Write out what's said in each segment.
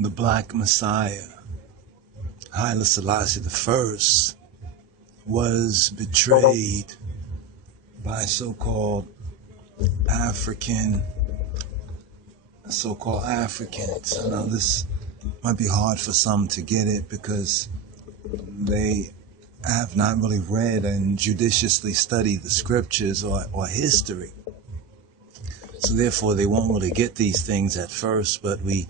the Black Messiah, Haile Selassie I, was betrayed by so-called Africans. I know this might be hard for some to get it because they have not really read and judiciously studied the scriptures or history. So therefore they won't really get these things at first, but we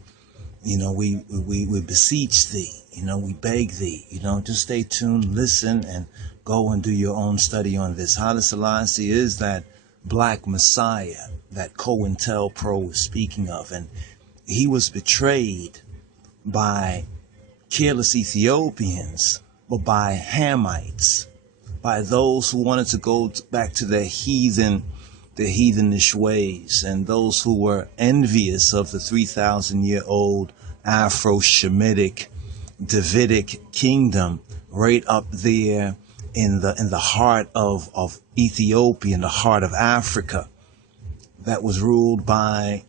beseech thee, we beg thee, just stay tuned, listen, and go and do your own study on this. Haile Selassie is that Black Messiah that CoIntelpro was speaking of, and he was betrayed by careless Ethiopians, but by Hamites, by those who wanted to go back to their heathenish ways, and those who were envious of the 3,000-year-old Afro-Shemitic Davidic kingdom right up there in the heart of Ethiopia, in the heart of Africa, that was ruled by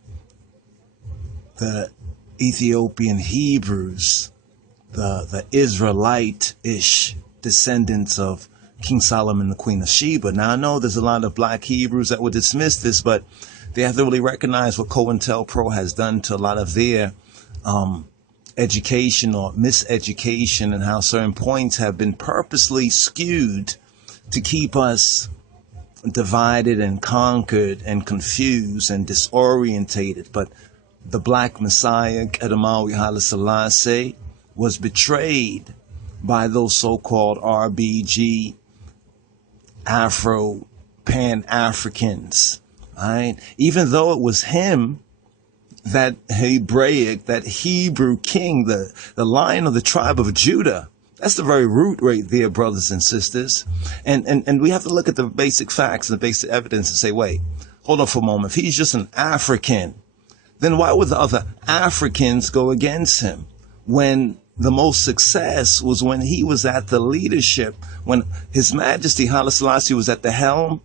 the Ethiopian Hebrews, the Israelite-ish descendants of King Solomon and the Queen of Sheba. Now, I know there's a lot of black Hebrews that would dismiss this, but they have to really recognize what CoIntelpro has done to a lot of their education or miseducation, and how certain points have been purposely skewed to keep us divided and conquered and confused and disorientated. But the Black Messiah, Kedemawi Haile Selassie, was betrayed by those so-called RBG Afro Pan-Africans, right? Even though it was him, that Hebraic, that Hebrew king, the Lion of the tribe of Judah. That's the very root right there, brothers and sisters. And we have to look at the basic facts and the basic evidence and say, wait, hold on for a moment. If he's just an African, then why would the other Africans go against him? When the most success was when he was at the leadership, when His Majesty Haile Selassie was at the helm.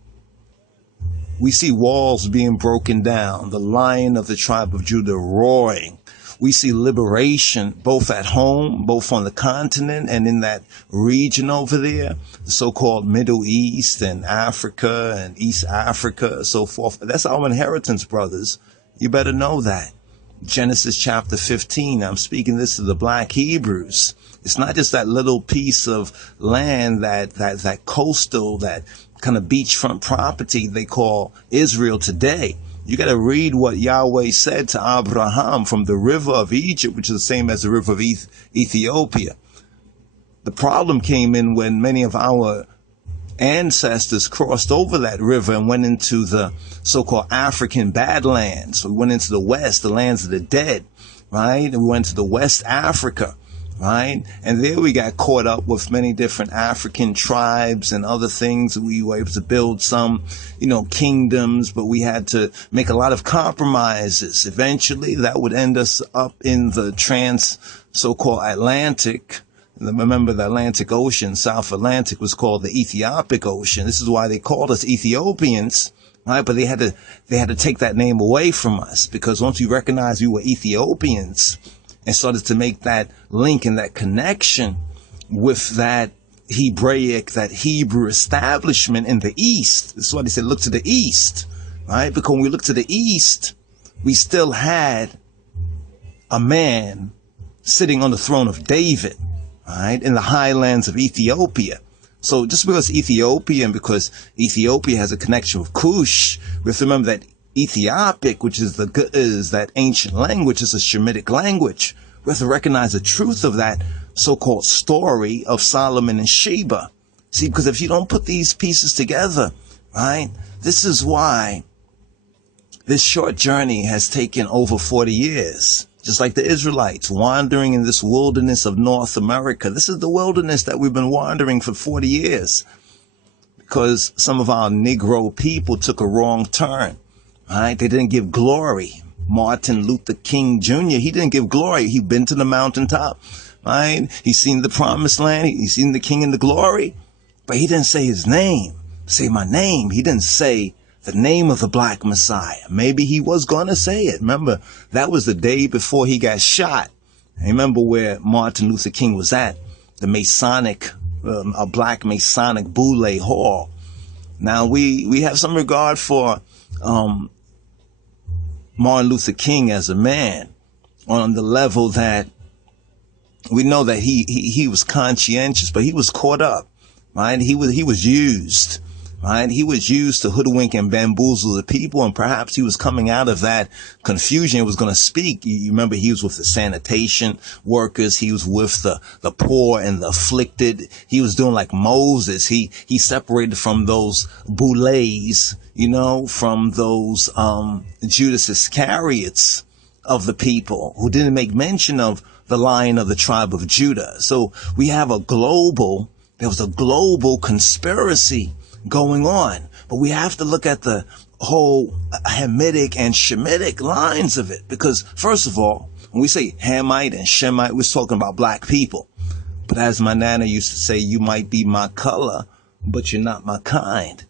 We see walls being broken down, the Lion of the tribe of Judah roaring. We see liberation both at home, both on the continent and in that region over there, the so-called Middle East and Africa and East Africa, so forth. That's our inheritance, brothers. You better know that. Genesis chapter 15, I'm speaking this to the black Hebrews. It's not just that little piece of land, that coastal, that kind of beachfront property they call Israel today. You got to read what Yahweh said to Abraham from the river of Egypt, which is the same as the river of Ethiopia. The problem came in when many of our ancestors crossed over that river and went into the so-called African Badlands. We went into the West, the lands of the dead, right? And we went to the West Africa, right? And there we got caught up with many different African tribes and other things. We were able to build some, kingdoms, but we had to make a lot of compromises. Eventually, that would end us up in the so-called Atlantic. Remember, the Atlantic Ocean, South Atlantic, was called the Ethiopic Ocean. This is why they called us Ethiopians, right? But they had to take that name away from us, because once we recognized we were Ethiopians and started to make that link and that connection with that Hebraic, that Hebrew establishment in the East. This is why they said, look to the East, right? Because when we look to the East, we still had a man sitting on the throne of David, right, in the highlands of Ethiopia. So just because Ethiopia, and because Ethiopia has a connection with Cush, we have to remember that Ethiopic, which is that ancient language, is a Shemitic language. We have to recognize the truth of that so-called story of Solomon and Sheba. See, because if you don't put these pieces together, right, this is why this short journey has taken over 40 years. Just like the Israelites wandering in this wilderness of North America. This is the wilderness that we've been wandering for 40 years because some of our Negro people took a wrong turn, right? They didn't give glory. Martin Luther King Jr., he didn't give glory. He'd been to the mountaintop, right? He's seen the promised land. He's seen the king in the glory, but he didn't say his name. Say my name. He didn't say the name of the Black Messiah. Maybe he was going to say it. Remember, that was the day before he got shot, Remember where Martin Luther King was at, the Masonic, a black Masonic Boule Hall. Now we have some regard for Martin Luther King as a man, on the level that we know that he was conscientious, but he was caught up, right? He was used, right? He was used to hoodwink and bamboozle the people, and perhaps he was coming out of that confusion. He was going to speak. You remember, he was with the sanitation workers. He was with the poor and the afflicted. He was doing like Moses. He separated from those boules, from those Judas Iscariots of the people who didn't make mention of the Lion of the tribe of Judah. So we have there was a global conspiracy going on, but we have to look at the whole Hamitic and Shemitic lines of it, because first of all, when we say Hamite and Shemite, we're talking about black people. But as my nana used to say, you might be my color, but you're not my kind.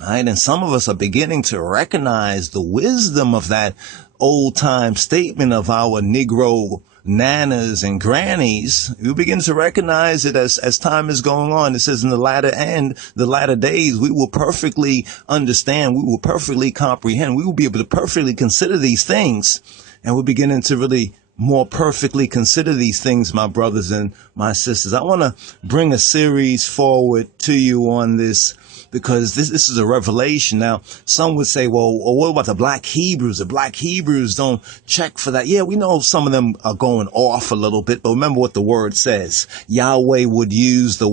Right? And some of us are beginning to recognize the wisdom of that old time statement of our Negro nanas and grannies. You begin to recognize it as time is going on. It says in the latter days, we will perfectly understand. We will perfectly comprehend. We will be able to perfectly consider these things. And we're beginning to really more perfectly consider these things, my brothers and my sisters. I want to bring a series forward to you on this, because this is a revelation. Now, some would say, well, what about the black Hebrews? The black Hebrews don't check for that. Yeah, we know some of them are going off a little bit, but remember what the word says. Yahweh would use the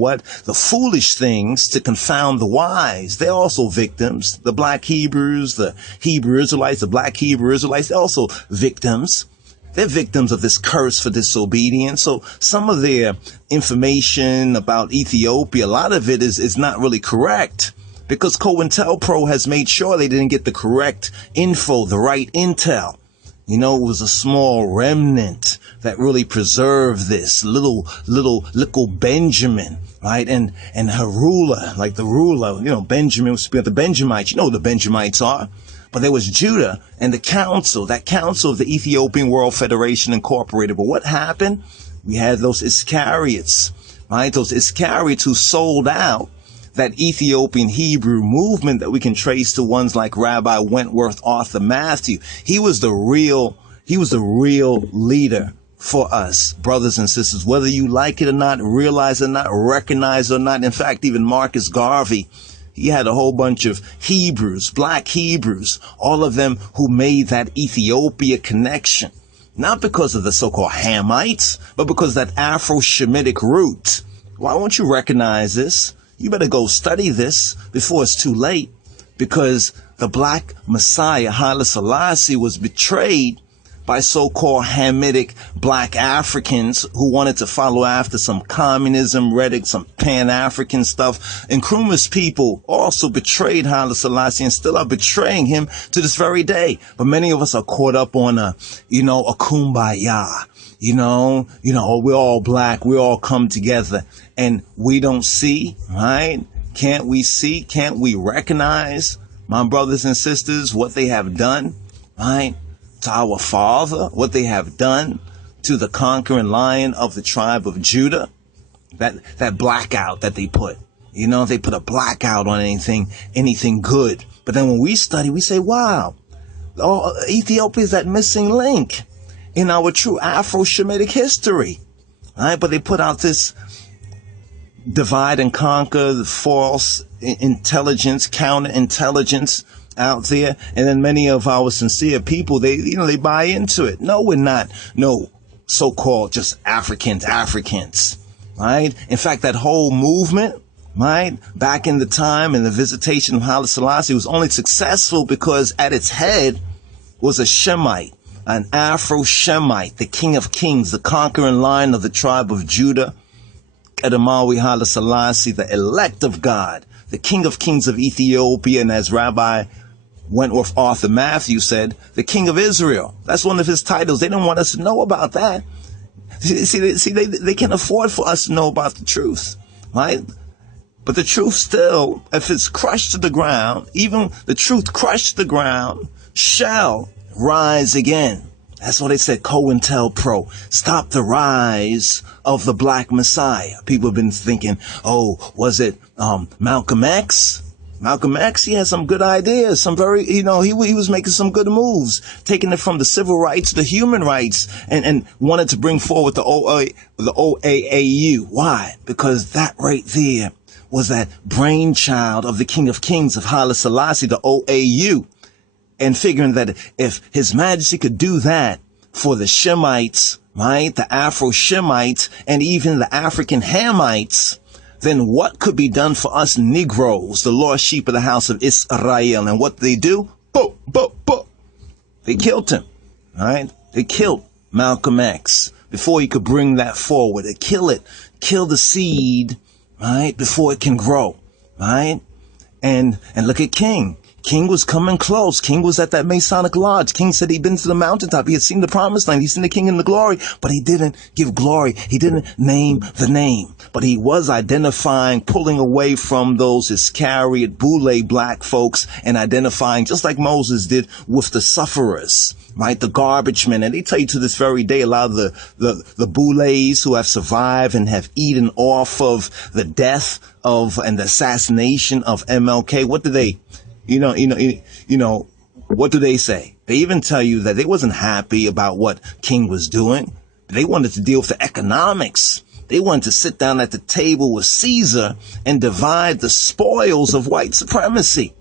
foolish things to confound the wise. They're also victims. The black Hebrews, the Hebrew Israelites, the black Hebrew Israelites, they're also victims. They're victims of this curse for disobedience. So some of their information about Ethiopia, a lot of it is not really correct, because CoIntelpro has made sure they didn't get the correct info, the right intel. It was a small remnant that really preserved this little Benjamin, right? And her ruler, like the ruler, Benjamin was the Benjamites. You know who the Benjamites are. But there was Judah and the council of the Ethiopian World Federation Incorporated. But what happened? We had those Iscariots, right? Those Iscariots who sold out that Ethiopian Hebrew movement that we can trace to ones like Rabbi Wentworth Arthur Matthew. He was the real leader for us, brothers and sisters, whether you like it or not, realize it or not, recognize it or not. In fact, even Marcus Garvey, he had a whole bunch of Hebrews, black Hebrews, all of them who made that Ethiopia connection. Not because of the so-called Hamites, but because of that Afro-Shemitic root. Why won't you recognize this? You better go study this before it's too late, because the black Messiah, Haile Selassie, was betrayed by so-called Hamitic black Africans who wanted to follow after some communism rhetoric, some Pan-African stuff. And Nkrumah's people also betrayed Haile Selassie and still are betraying him to this very day. But many of us are caught up on a kumbaya. We're all black, we all come together, and we don't see, right? Can't we see? Can't we recognize, my brothers and sisters, what they have done, right? To our father, what they have done to the conquering lion of the tribe of Judah, that blackout that they put, they put a blackout on anything good. But then when we study, we say, wow, Ethiopia is that missing link in our true Afro-Shemitic history, right? But they put out this divide and conquer, the false intelligence, counterintelligence out there, and then many of our sincere people, they buy into it. No, we're not no so-called just Africans, right? In fact, that whole movement, right, back in the time and the visitation of Haile Selassie was only successful because at its head was a Shemite, an Afro-Shemite, the King of Kings, the conquering lion of the tribe of Judah, Edamawi Haile Selassie, the elect of God, the King of Kings of Ethiopia, and as Rabbi Wentworth Arthur Matthew said, the King of Israel. That's one of his titles. They don't want us to know about that. See, they can't afford for us to know about the truth, right? But the truth still, if it's crushed to the ground, even the truth crushed to the ground shall rise again. That's what they said, CoIntelpro. Stop the rise of the Black Messiah. People have been thinking, oh, was it Malcolm X? Malcolm X, he had some good ideas, some very, he was making some good moves, taking it from the civil rights to human rights, and wanted to bring forward the OAAU. Why? Because that right there was that brainchild of the King of Kings of Haile Selassie, the OAU, and figuring that if His Majesty could do that for the Shemites, right, the Afro-Shemites, and even the African Hamites, then what could be done for us Negroes, the lost sheep of the house of Israel? And what did they do? They killed him, right? They killed Malcolm X before he could bring that forward. They kill the seed, right, before it can grow, right? And look at King. King was coming close. King was at that Masonic lodge. King said he'd been to the mountaintop. He had seen the promised land. He'd seen the King in the glory, but he didn't give glory. He didn't name the name, but he was identifying, pulling away from those Iscariot, Boule black folks and identifying, just like Moses did, with the sufferers, right? The garbage men. And they tell you to this very day, a lot of the Boules who have survived and have eaten off of the death of and the assassination of MLK. What do they, what do they say? They even tell you that they wasn't happy about what King was doing. They wanted to deal with the economics. They wanted to sit down at the table with Caesar and divide the spoils of white supremacy.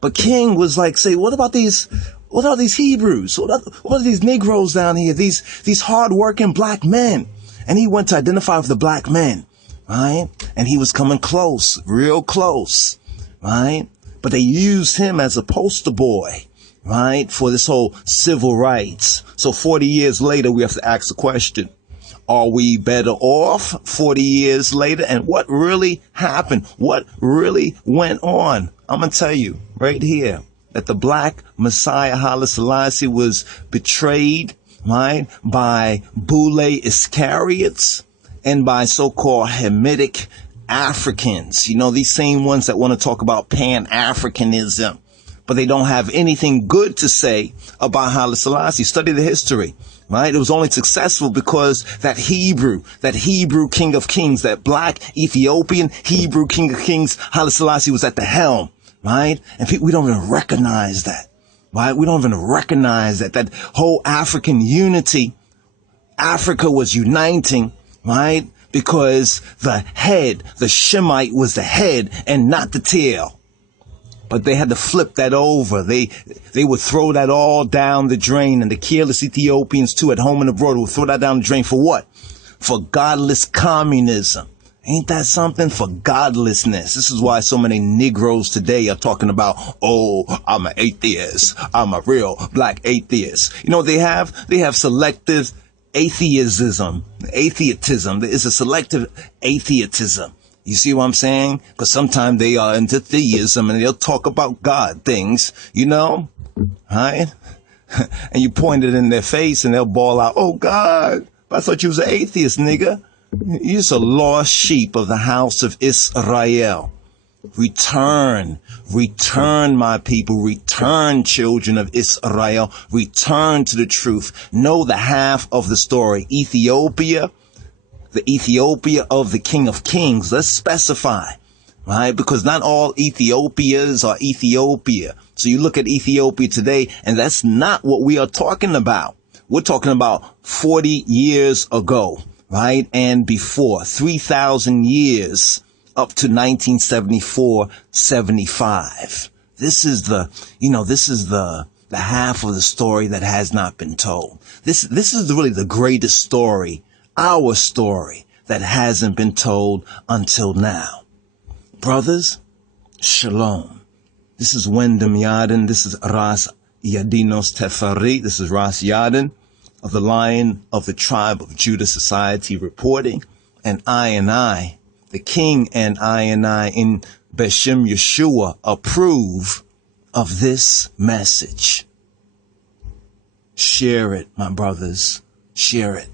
But King was like, say, what about these Hebrews? What are these Negroes down here? These hardworking black men. And he went to identify with the black men, right? And he was coming close, real close, right? But they used him as a poster boy, right, for this whole civil rights. So 40 years later, we have to ask the question, are we better off 40 years later? And what really happened? What really went on? I'm going to tell you right here that the Black Messiah, Haile Selassie, was betrayed, right, by Boule Iscariots and by so-called Hamitic Africans, these same ones that want to talk about Pan-Africanism, but they don't have anything good to say about Haile Selassie. Study the history, right? It was only successful because that Hebrew King of Kings, that black Ethiopian Hebrew King of Kings, Haile Selassie, was at the helm, right? And we don't even recognize that, right? We don't even recognize that whole African unity. Africa was uniting, right? Because the Shemite was the head and not the tail. But they had to flip that over. They would throw that all down the drain, and the careless Ethiopians too at home and abroad would throw that down the drain for what? For godless communism. Ain't that something? For godlessness. This is why so many Negroes today are talking about, oh, I'm an atheist. I'm a real black atheist. They have selective atheism. There is a selective atheism. You see what I'm saying? Because sometimes they are into theism and they'll talk about God things, right? And you point it in their face and they'll bawl out, oh God, I thought you was an atheist, nigga. You're just a lost sheep of the house of Israel. Return, my people, return, children of Israel, return to the truth. Know the half of the story. Ethiopia, the Ethiopia of the King of Kings. Let's specify, right? Because not all Ethiopias are Ethiopia. So you look at Ethiopia today, and that's not what we are talking about. We're talking about 40 years ago, right? And before, 3,000 years up to 1974, 75. This is the half of the story that has not been told. This is really the greatest story, our story, that hasn't been told until now. Brothers, shalom. This is Wyndham Yarden. This is Ras Yadinos Teferi. This is Ras Yarden of the Lion of the Tribe of Judah Society reporting. And I, the King, and I in Beshem Yeshua approve of this message. Share it, my brothers. Share it.